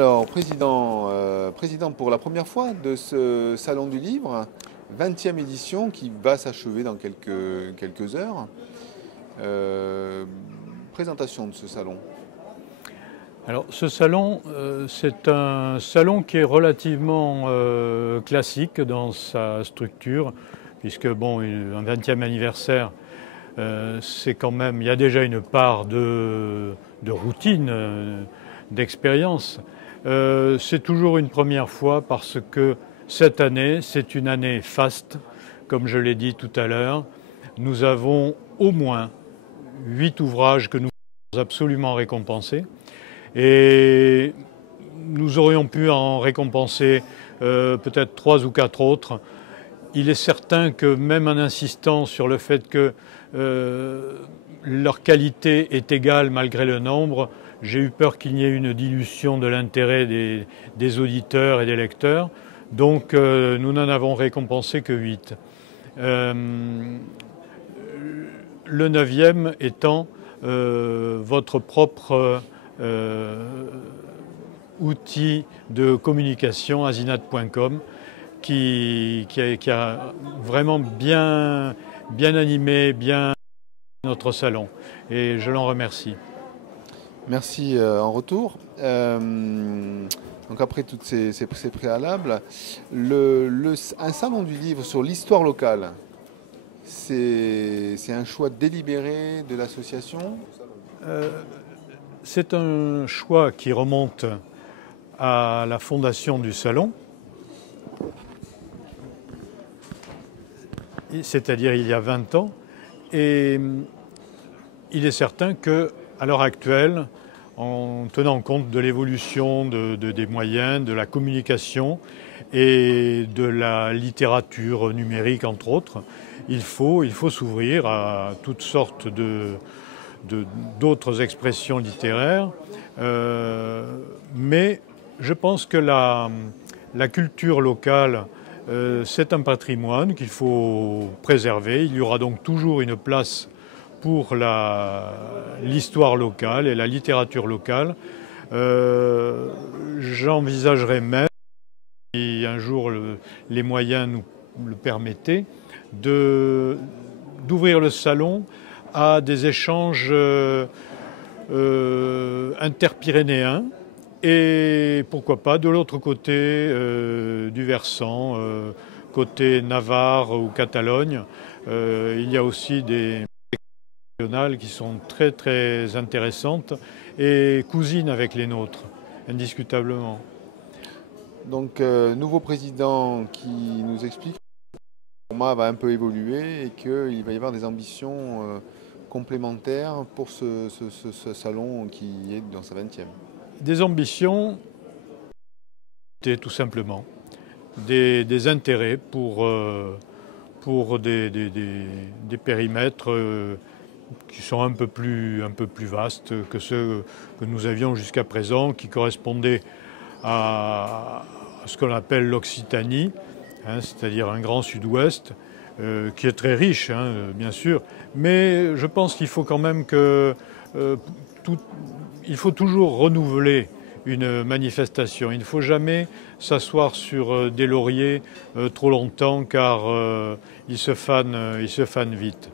Alors, président pour la première fois de ce Salon du Livre, 20e édition qui va s'achever dans quelques heures. Présentation de ce salon. Alors ce salon, c'est un salon qui est relativement classique dans sa structure, puisque bon, un 20e anniversaire, c'est quand même, il y a déjà une part de routine, d'expérience. C'est toujours une première fois parce que cette année, c'est une année faste, comme je l'ai dit tout à l'heure. Nous avons au moins 8 ouvrages que nous voulons absolument récompenser. Et nous aurions pu en récompenser peut-être 3 ou 4 autres. Il est certain que même en insistant sur le fait que leur qualité est égale malgré le nombre, j'ai eu peur qu'il y ait une dilution de l'intérêt des auditeurs et des lecteurs. Donc nous n'en avons récompensé que 8. Le 9e étant votre propre outil de communication, azinat.com, qui a vraiment bien animé notre salon. Et je l'en remercie. Merci en retour. Donc après toutes ces préalables, un salon du livre sur l'histoire locale, c'est un choix délibéré de l'association? C'est un choix qui remonte à la fondation du salon, c'est-à-dire il y a 20 ans. Et il est certain qu'à l'heure actuelle, en tenant compte de l'évolution des moyens, de la communication et de la littérature numérique, entre autres, il faut s'ouvrir à toutes sortes d'autres expressions littéraires. Mais je pense que la culture locale, c'est un patrimoine qu'il faut préserver. Il y aura donc toujours une place pour l'histoire locale et la littérature locale. J'envisagerais même, si un jour les moyens nous le permettaient, d'ouvrir le salon à des échanges interpyrénéens et pourquoi pas de l'autre côté du versant, côté Navarre ou Catalogne. Il y a aussi des régionales qui sont très très intéressantes et cousines avec les nôtres, indiscutablement. Donc nouveau président qui nous explique que le format va un peu évoluer et qu'il va y avoir des ambitions complémentaires pour ce salon qui est dans sa 20e. Des ambitions, tout simplement, des intérêts pour des périmètres qui sont un peu plus vastes que ceux que nous avions jusqu'à présent, qui correspondaient à ce qu'on appelle l'Occitanie, hein, c'est-à-dire un grand sud-ouest, qui est très riche, hein, bien sûr, mais je pense qu'il faut quand même il faut toujours renouveler une manifestation. Il ne faut jamais s'asseoir sur des lauriers trop longtemps car ils se fanent vite.